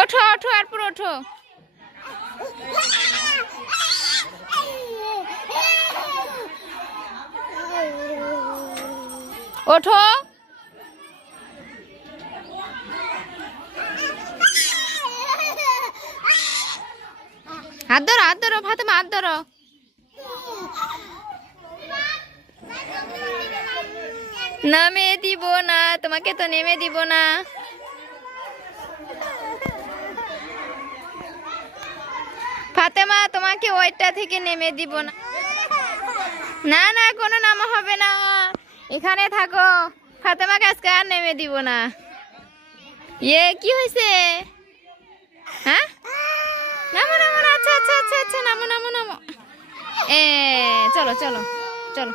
ওঠো ওঠো এরপর ওঠো। ওঠো। হাত ধরো হাত ধরো ফাতেমা হাত ধরো। নামে দিব না তোমাকে, তো নেমে দিব না। ফাতেমা তোমাকে ওইটা থেকে নেমে দিব না। না না কোনো নামা হবে না, এখানে থাকো। ফাতেমা আজকে আর নেমে দিব না। কি হয়েছে? হ্যাঁ নামো নামো, আচ্ছা আচ্ছা আচ্ছা আচ্ছা নামো নামো নামো। চলো চলো চলো।